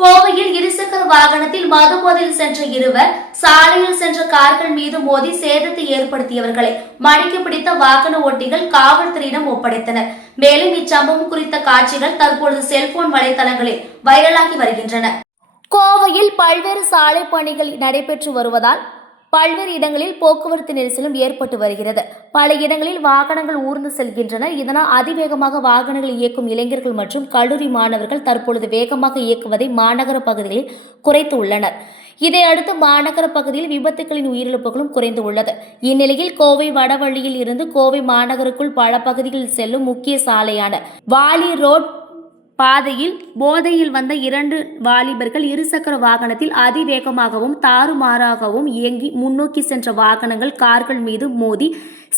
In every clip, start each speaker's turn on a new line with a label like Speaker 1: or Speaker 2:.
Speaker 1: கோவையில் இருசக்கர வாகனத்தில் மது போதையில் சென்ற இருவர் சாலையில் சென்ற கார்கள் மீது மோதி சேதத்தை ஏற்படுத்தியவர்களை மடிக்கு பிடித்த வாகன ஓட்டிகள் காவல்துறையிடம் ஒப்படைத்தனர். மேலும் இச்சம்பவம் குறித்த காட்சிகள் தற்பொழுது செல்போன் வலைதளங்களில் வைரலாகி வருகின்றன. கோவையில் பல்வேறு சாலை பணிகள் நடைபெற்று வருவதால் பல்வேறு இடங்களில் போக்குவரத்து நெரிசலும் ஏற்பட்டு வருகிறது. பல இடங்களில் வாகனங்கள் ஊர்ந்து செல்கின்றன இதனால் அதிவேகமாக வாகனங்கள் இயக்கும் இளைஞர்கள் மற்றும் கல்லூரி மாணவர்கள் தற்பொழுது வேகமாக இயக்குவதை மாநகர பகுதிகளில் குறைத்து உள்ளனர் இதையடுத்து மாநகர பகுதியில் விபத்துகளின் உயிரிழப்புகளும் குறைந்து உள்ளது. இந்நிலையில் கோவை வடவழியில் இருந்து கோவை மாநகருக்குள் பல பகுதிகளில் செல்லும் முக்கிய சாலையான வாலி ரோட் பாதையில் போதையில் வந்த இரண்டு வாலிபர்கள் இருசக்கர வாகனத்தில் அதிவேகமாகவும் தாறுமாறாகவும் இயங்கி முன்னோக்கி சென்ற வாகனங்கள் கார்கள் மீது மோதி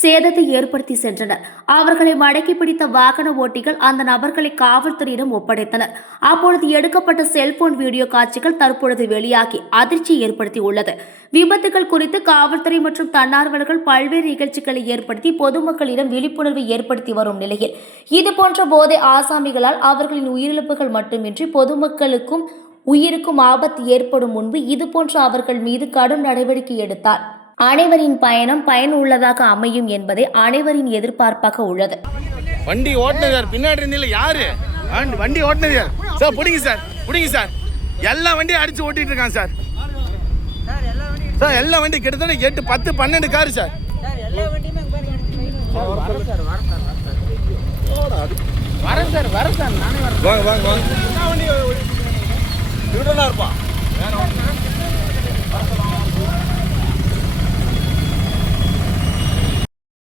Speaker 1: சேதத்தை ஏற்படுத்தி சென்றனர். அவர்களை மடக்கி பிடித்த வாகன ஓட்டிகள் அந்த நபர்களை காவல்துறையிடம் ஒப்படைத்தனர். அப்பொழுது எடுக்கப்பட்ட செல்போன் வீடியோ காட்சிகள் தற்பொழுது வெளியாகி அதிர்ச்சி ஏற்படுத்தி உள்ளது விபத்துகள் குறித்து காவல்துறை மற்றும் தன்னார்வலர்கள் பல்வேறு நிகழ்ச்சிகளை ஏற்படுத்தி பொதுமக்களிடம் விழிப்புணர்வை ஏற்படுத்தி வரும் நிலையில் இதுபோன்ற போதை ஆசாமிகளால் அவர்களின் உயிரிழப்புகள் மட்டுமின்றி பொதுமக்களுக்கும் உயிருக்கும் ஆபத்து ஏற்படும் முன்பு இதுபோன்ற அவர்கள் மீது கடும் நடவடிக்கை எடுத்தார். அனைவரின் பயணம் பயனுள்ளதாக அமையும் என்பதே அனைவரின் எதிர்பார்ப்பாக உள்ளது.
Speaker 2: வண்டி ஓட்டுனது யார் பின்னாடி இருந்தில்ல யாரு? வண்டி- ஓட்டுனது. யார் சார் பிடிங்க சார் பிடிங்க சார். எல்லா வண்டியும் அடிச்சு ஓட்டிட்டு இருக்கான் சார். சார் எல்லா வண்டி கிட்டத்தட்ட எட்டு பத்து பன்னெண்டு காரு சார்
Speaker 3: வரேன் சார். வரேன் சார் நானே வரேன்
Speaker 2: வாங்க வாங்க வாங்க இருப்பான்